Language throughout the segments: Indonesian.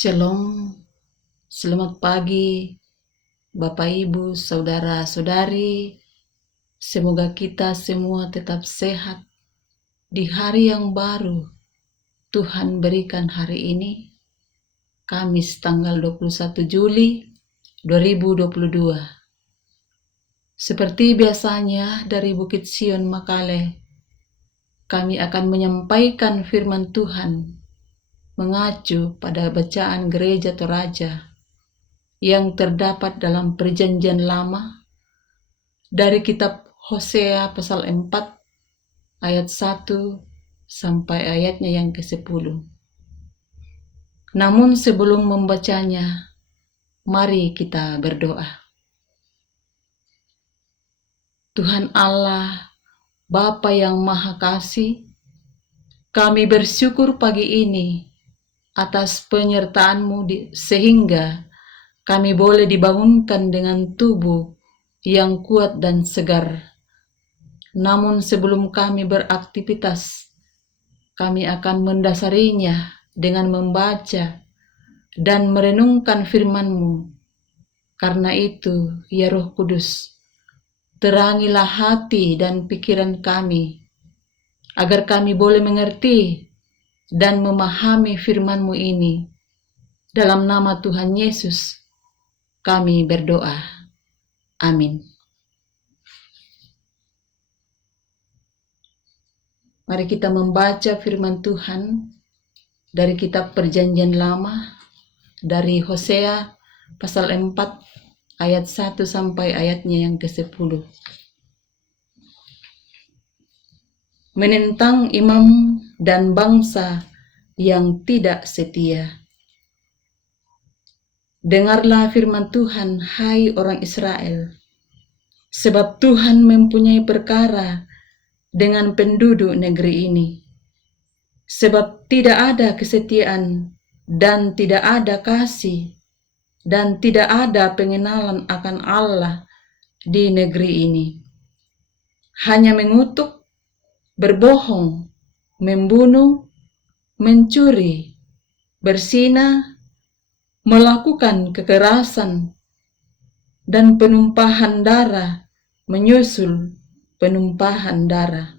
Shalom, selamat pagi Bapak Ibu, Saudara-saudari. Semoga kita semua tetap sehat di hari yang baru Tuhan berikan hari ini, Kamis tanggal 21 Juli 2022. Seperti biasanya dari Bukit Sion Makale, kami akan menyampaikan firman Tuhan mengacu pada bacaan Gereja Toraja yang terdapat dalam Perjanjian Lama dari kitab Hosea pasal 4 ayat 1 sampai ayatnya yang ke-10. Namun sebelum membacanya, mari kita berdoa. Tuhan Allah, Bapa yang Maha Kasih, kami bersyukur pagi ini atas penyertaan-Mu sehingga kami boleh dibangunkan dengan tubuh yang kuat dan segar. Namun sebelum kami beraktivitas, kami akan mendasarinya dengan membaca dan merenungkan firman-Mu. Karena itu, ya Roh Kudus, terangilah hati dan pikiran kami, agar kami boleh mengerti dan memahami firman-Mu ini. Dalam nama Tuhan Yesus, kami berdoa. Amin. Mari kita membaca firman Tuhan dari kitab Perjanjian Lama, dari Hosea pasal 4 ayat 1 sampai ayatnya yang ke-10. Menentang imam dan bangsa yang tidak setia. Dengarlah firman Tuhan, hai orang Israel, sebab Tuhan mempunyai perkara dengan penduduk negeri ini. Sebab tidak ada kesetiaan dan tidak ada kasih dan tidak ada pengenalan akan Allah di negeri ini. Hanya mengutuk, berbohong, membunuh, mencuri, berzina, melakukan kekerasan, dan penumpahan darah menyusul penumpahan darah.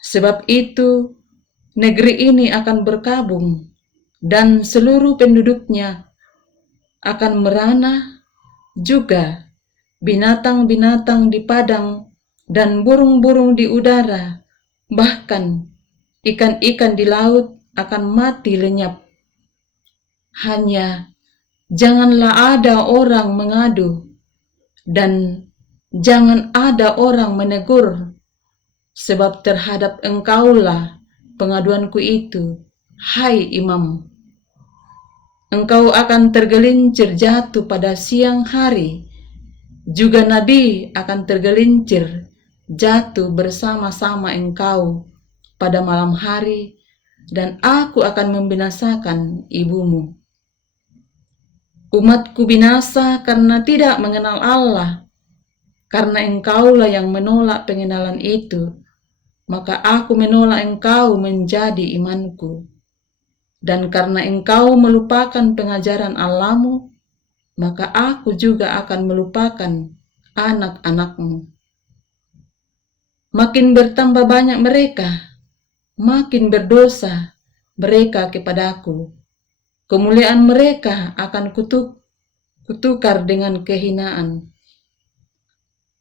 Sebab itu, negeri ini akan berkabung dan seluruh penduduknya akan merana, juga binatang-binatang di padang dan burung-burung di udara, bahkan ikan-ikan di laut akan mati lenyap. Hanya janganlah ada orang mengadu dan jangan ada orang menegur, sebab terhadap engkaulah pengaduanku itu, hai imam. Engkau akan tergelincir jatuh pada siang hari, juga nabi akan tergelincir jatuh bersama-sama engkau pada malam hari, dan aku akan membinasakan ibumu. Umatku binasa karena tidak mengenal Allah, karena engkaulah yang menolak pengenalan itu, maka aku menolak engkau menjadi imanku. Dan karena engkau melupakan pengajaran Allahmu, maka aku juga akan melupakan anak-anakmu. Makin bertambah banyak mereka, makin berdosa mereka kepadaku. Kemuliaan mereka akan kutukar dengan kehinaan.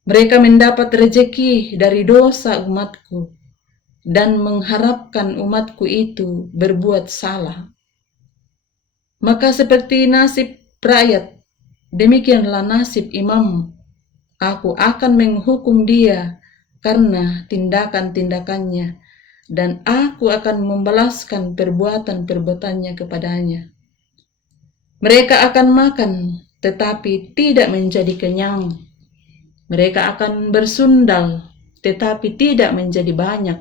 Mereka mendapat rejeki dari dosa umatku dan mengharapkan umatku itu berbuat salah. Maka seperti nasib rakyat, demikianlah nasib imam. Aku akan menghukum dia karena tindakan-tindakannya, dan aku akan membalaskan perbuatan-perbuatannya kepadanya. Mereka akan makan, tetapi tidak menjadi kenyang. Mereka akan bersundal, tetapi tidak menjadi banyak.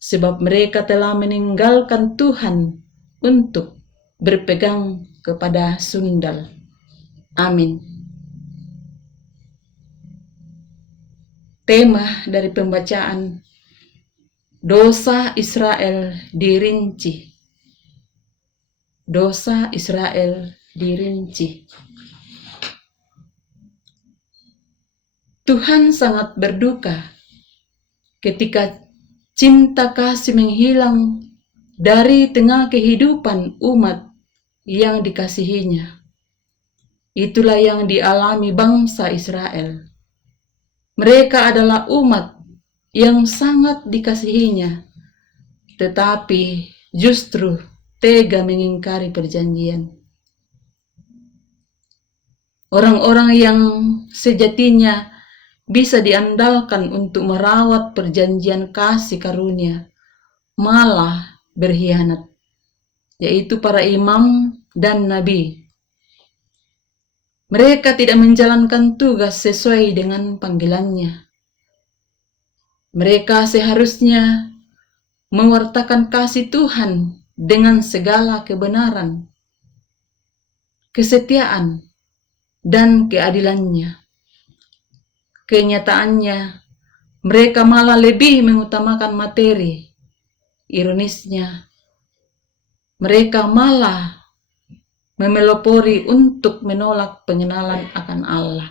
Sebab mereka telah meninggalkan Tuhan untuk berpegang kepada sundal. Amin. Tema dari pembacaan, dosa Israel dirinci. dosa Israel dirinci. Tuhan sangat berduka ketika cinta kasih menghilang dari tengah kehidupan umat yang dikasihinya. Itulah yang dialami bangsa Israel. Mereka adalah umat yang sangat dikasihinya, tetapi justru tega mengingkari perjanjian. Orang-orang yang sejatinya bisa diandalkan untuk merawat perjanjian kasih karunia malah berkhianat, yaitu para imam dan nabi. Mereka tidak menjalankan tugas sesuai dengan panggilannya. Mereka seharusnya mewartakan kasih Tuhan dengan segala kebenaran, kesetiaan, dan keadilannya. Kenyataannya, mereka malah lebih mengutamakan materi. Ironisnya, mereka malah memelopori untuk menolak pengenalan akan Allah.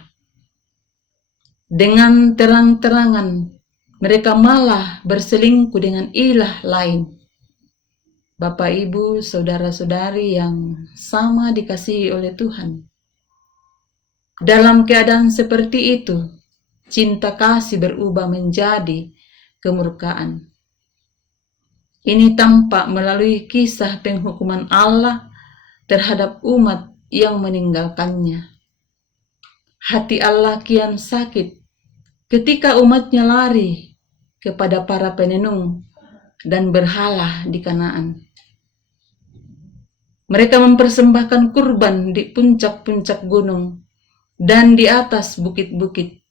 Dengan terang-terangan, mereka malah berselingkuh dengan ilah lain. Bapak, Ibu, saudara-saudari yang sama dikasihi oleh Tuhan. Dalam keadaan seperti itu, cinta kasih berubah menjadi kemurkaan. Ini tampak melalui kisah penghukuman Allah terhadap umat yang meninggalkannya. Hati Allah kian sakit ketika umatnya lari kepada para penenung dan berhala di Kanaan. Mereka mempersembahkan kurban di puncak-puncak gunung dan di atas bukit-bukit.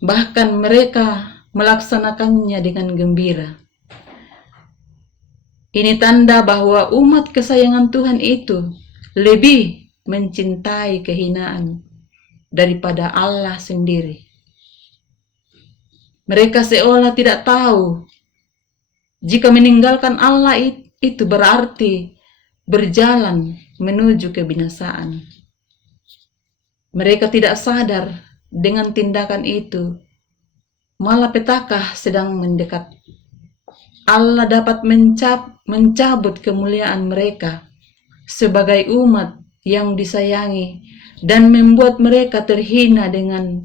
Bahkan mereka melaksanakannya dengan gembira. Ini tanda bahwa umat kesayangan Tuhan itu lebih mencintai kehinaan daripada Allah sendiri. Mereka seolah tidak tahu jika meninggalkan Allah itu berarti berjalan menuju kebinasaan. Mereka tidak sadar dengan tindakan itu, malah petaka sedang mendekat. Allah dapat mencabut kemuliaan mereka sebagai umat yang disayangi dan membuat mereka terhina dengan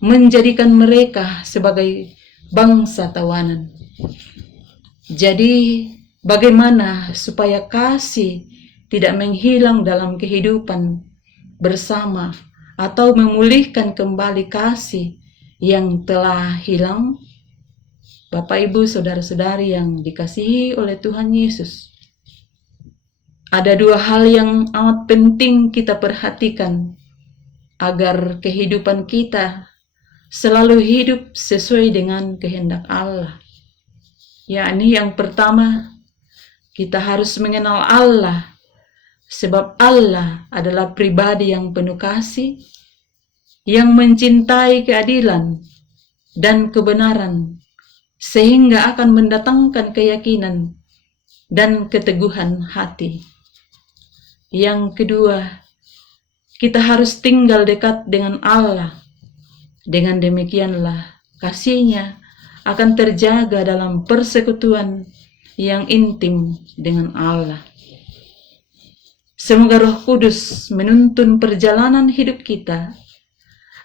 menjadikan mereka sebagai bangsa tawanan. Jadi, bagaimana supaya kasih tidak menghilang dalam kehidupan bersama atau memulihkan kembali kasih yang telah hilang? Bapak, Ibu, saudara-saudari yang dikasihi oleh Tuhan Yesus, ada dua hal yang amat penting kita perhatikan agar kehidupan kita selalu hidup sesuai dengan kehendak Allah. Yakni yang pertama, kita harus mengenal Allah, sebab Allah adalah pribadi yang penuh kasih, yang mencintai keadilan dan kebenaran, sehingga akan mendatangkan keyakinan dan keteguhan hati. Yang kedua, kita harus tinggal dekat dengan Allah. Dengan demikianlah kasih-Nya akan terjaga dalam persekutuan yang intim dengan Allah. Semoga Roh Kudus menuntun perjalanan hidup kita,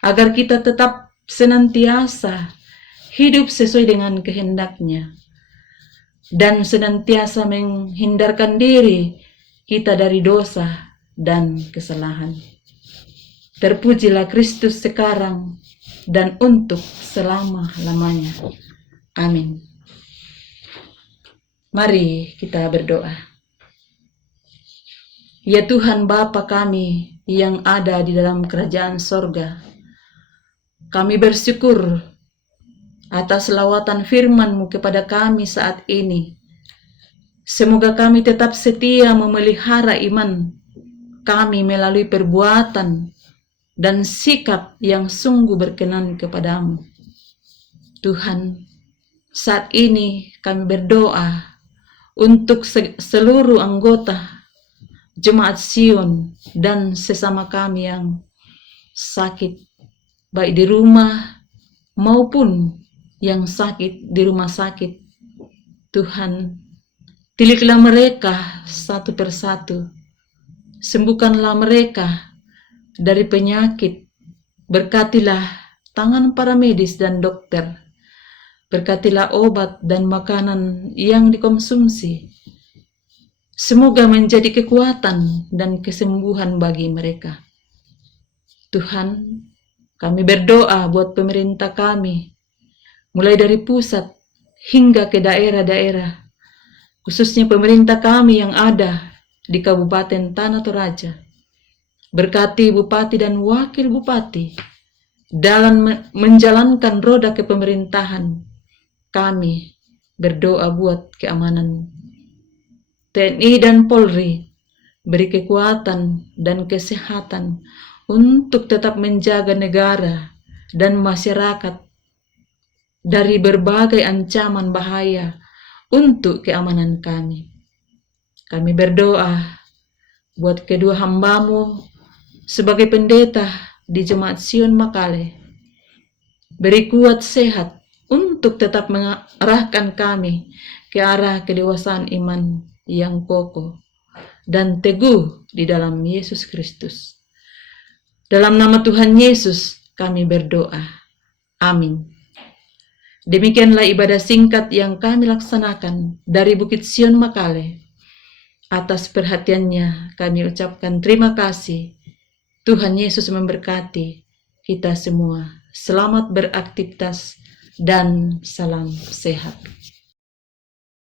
agar kita tetap senantiasa hidup sesuai dengan kehendak-Nya, dan senantiasa menghindarkan diri kita dari dosa dan kesalahan. Terpujilah Kristus sekarang dan untuk selama-lamanya. Amin. Mari kita berdoa. Ya Tuhan Bapa kami yang ada di dalam kerajaan sorga, kami bersyukur atas lawatan firman-Mu kepada kami saat ini. Semoga kami tetap setia memelihara iman kami melalui perbuatan dan sikap yang sungguh berkenan kepadamu. Tuhan, saat ini kami berdoa untuk seluruh anggota Jemaat Sion, dan sesama kami yang sakit, baik di rumah maupun yang sakit di rumah sakit. Tuhan, tiliklah mereka satu persatu. Sembuhkanlah mereka dari penyakit. Berkatilah tangan para medis dan dokter. Berkatilah obat dan makanan yang dikonsumsi. Semoga menjadi kekuatan dan kesembuhan bagi mereka. Tuhan, kami berdoa buat pemerintah kami, mulai dari pusat hingga ke daerah-daerah, khususnya pemerintah kami yang ada di Kabupaten Tanah Toraja. Berkati Bupati dan Wakil Bupati dalam menjalankan roda kepemerintahan. Kami berdoa buat keamanan TNI dan Polri, beri kekuatan dan kesehatan untuk tetap menjaga negara dan masyarakat dari berbagai ancaman bahaya untuk keamanan kami. Kami berdoa buat kedua hamba-Mu sebagai pendeta di Jemaat Sion Makale. Beri kuat sehat untuk tetap mengarahkan kami ke arah kedewasaan iman yang kokoh dan teguh di dalam Yesus Kristus. Dalam nama Tuhan Yesus kami berdoa. Amin. Demikianlah ibadah singkat yang kami laksanakan dari Bukit Sion Makale. Atas perhatiannya kami ucapkan terima kasih. Tuhan Yesus memberkati kita semua. Selamat beraktivitas dan salam sehat.